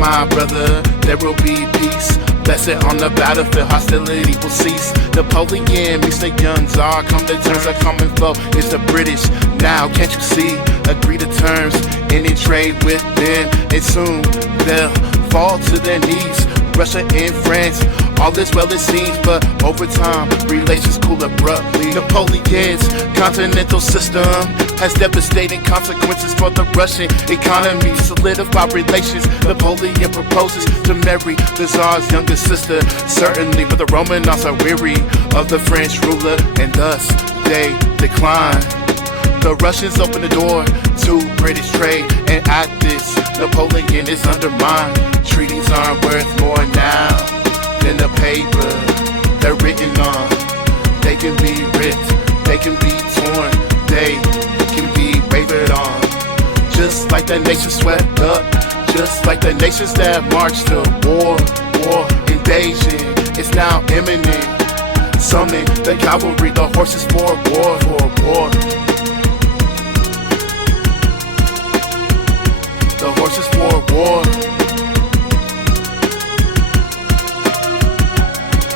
my brother, there will be peace. Blessed on the battlefield, hostility will cease. Napoleon meets the young Tsar, come to terms, a common foe is the British. Now, can't you see? Agree to terms, any trade with them, and soon they'll fall to their knees. Russia and France, all is well it seems, but over time, relations cool abruptly. Napoleon's continental system has devastating consequences for the Russian economy. Solidify relations, Napoleon proposes to marry the Tsar's younger sister. Certainly, but the Romanovs are weary of the French ruler, and thus they decline. The Russians open the door to British trade, and at this, Napoleon is undermined. Treaties aren't worth more now than the paper they're written on. They can be ripped, they can be torn, they can be wavered on. Just like the nations swept up, just like the nations that marched to war. Invasion is now imminent. Summon the cavalry, the horses for war. The horses for war.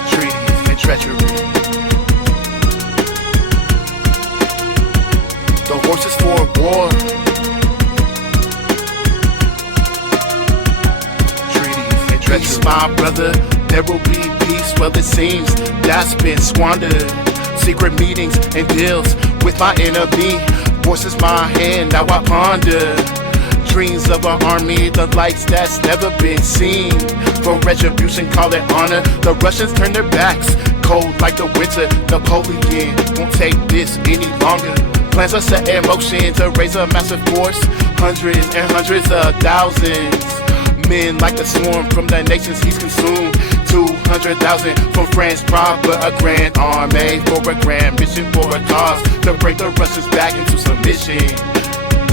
Treaties and treachery. The horses for war. Treaties and treachery. My brother, there will be peace. Well, it seems that's been squandered. Secret meetings and deals with my enemy. Forces my hand, now I ponder. Dreams of an army, the lights that's never been seen. For retribution, call it honor. The Russians turn their backs, cold like the winter. Napoleon won't take this any longer. Plans are set in motion to raise a massive force. Hundreds and hundreds of thousands. Men like the swarm from the nations he's consumed. 200,000 from France, proper a grand army for a grand mission, for a cause to break the Russians back into submission.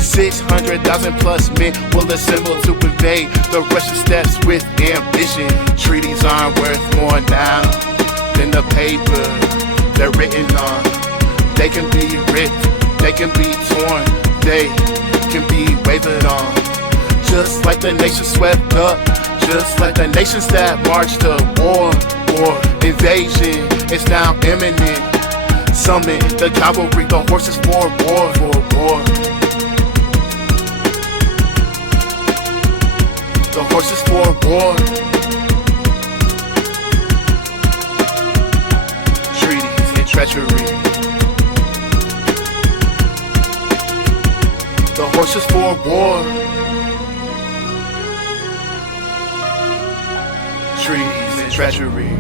600,000 plus men will assemble to invade the Russian steppes with ambition. Treaties aren't worth more now than the paper they're written on. They can be ripped, they can be torn, they can be wavered on. Just like the nations swept up, just like the nations that marched to war. Invasion is now imminent. Summon the cavalry, the horses for war. The horses for war. Treaties and treachery. The horses for war. Treaties and treachery.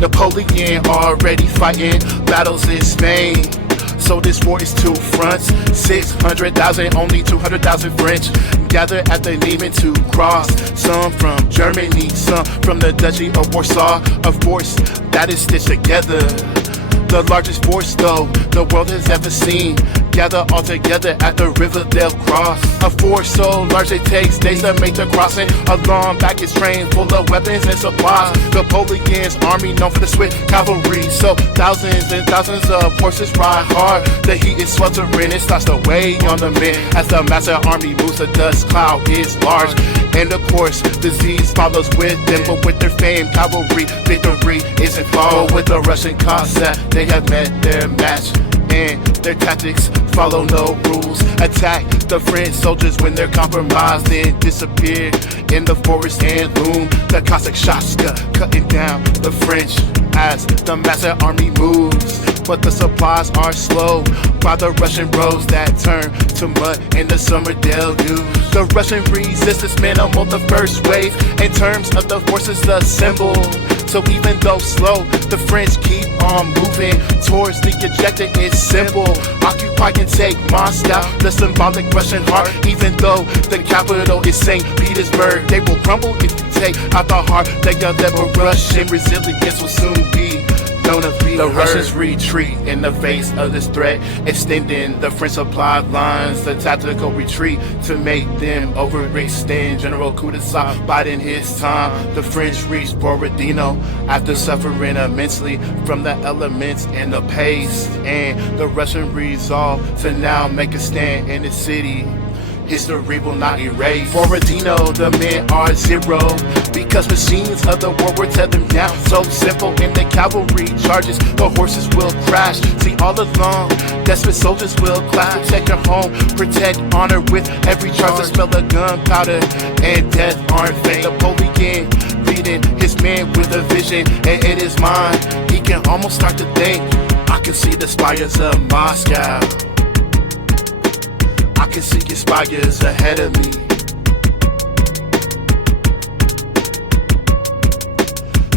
Napoleon already fighting battles in Spain. So this war is two fronts. 600,000, only 200,000 French gather at the Niemen to cross. Some from Germany, some from the Duchy of Warsaw. A force that is stitched together. The largest force though the world has ever seen. Gather all together at the river they'll cross. A force so large it takes days to make the crossing. A long baggage train full of weapons and supplies. Napoleon's army known for the swift cavalry. So thousands and thousands of horses ride hard. The heat is sweltering, it starts to weigh on the men. As the massive army moves, the dust cloud is large. And of course, disease follows with them. But with their fame, cavalry victory isn't far. With the Russian Cossack, they have met their match. And their tactics follow no rules. Attack the French soldiers when they're compromised, then disappear in the forest and loom. The Cossack shots cutting down the French as the massive army moves. But the supplies are slow by the Russian roads that turn to mud in the summer deluge. The Russian resistance minimal, the first wave in terms of the forces assembled. So even though slow, the French keep on moving towards the objective. It's simple. Occupy and take Moscow, the symbolic Russian heart. Even though the capital is St. Petersburg, they will crumble if you take out the heart. They got that Russian resilience will soon be gonna be the Russians retreat in the face of this threat, extending the French supply lines, the tactical retreat to make them overextend. General Kutuzov biding his time. The French reached Borodino after suffering immensely from the elements and the pace, and the Russian resolve to now make a stand in the city. History will not erase Borodino, the men are zero, because machines of the war will tear them down. So simple in the cavalry charges, the horses will crash. See all along, desperate soldiers will clash. Protect your home, protect honor with every charge. The smell of gunpowder and death aren't vain. Napoleon leading his men with a vision, and it is mine. He can almost start to think. I can see the spires of Moscow. I can see your spires ahead of me.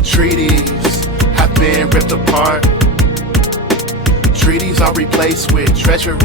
Treaties have been ripped apart. Treaties are replaced with treachery.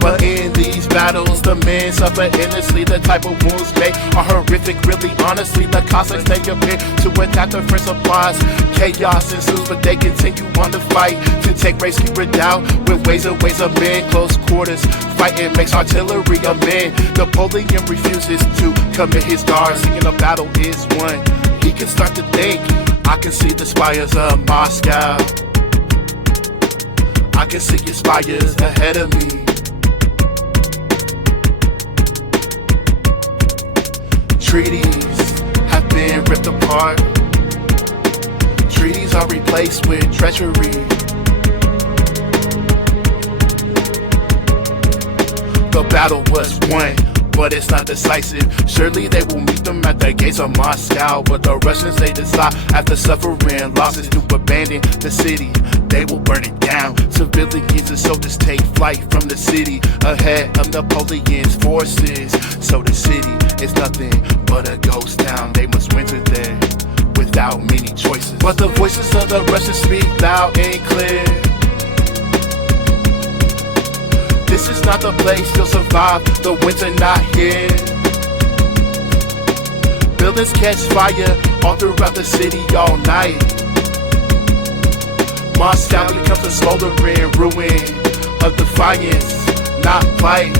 But in these battles, the men suffer endlessly. The type of wounds made are horrific, really honestly. The Cossacks, they appear to attack the French supplies. Chaos ensues, but they continue on the fight to take race, keep it down with ways of men. Close quarters, fighting makes artillery a man. Napoleon refuses to commit his guards, thinking a battle is won. He can start to think. I can see the spires of Moscow. I can see your spires ahead of me. Treaties have been ripped apart. Treaties are replaced with treachery. The battle was won, but it's not decisive. Surely they will meet them at the gates of Moscow, but the Russians, they decide after suffering losses to abandon the city. They will burn it down. Civilians and soldiers take flight from the city ahead of Napoleon's forces. So the city is nothing but a ghost town. They must winter there without many choices. But the voices of the Russians speak loud and clear. This is not the place you'll survive the winter not here. Buildings catch fire all throughout the city all night. Moscow becomes a smoldering ruin of defiance, not fight.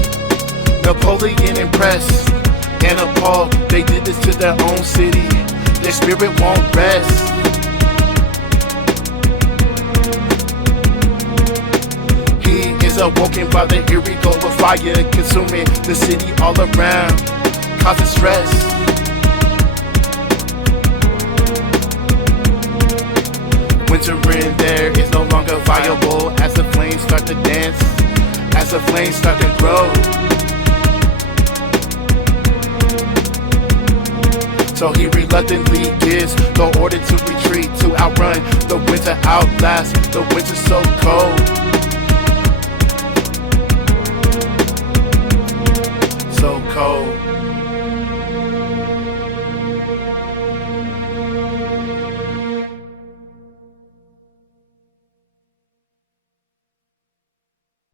Napoleon impressed and appalled, they did this to their own city. Their spirit won't rest. He is awoken by the eerie glow of fire, consuming the city all around, causing stress. Wintering there is no longer viable as the flames start to dance, as the flames start to grow. So he reluctantly gives the order to retreat, to outrun the winter, outlast the winter so cold.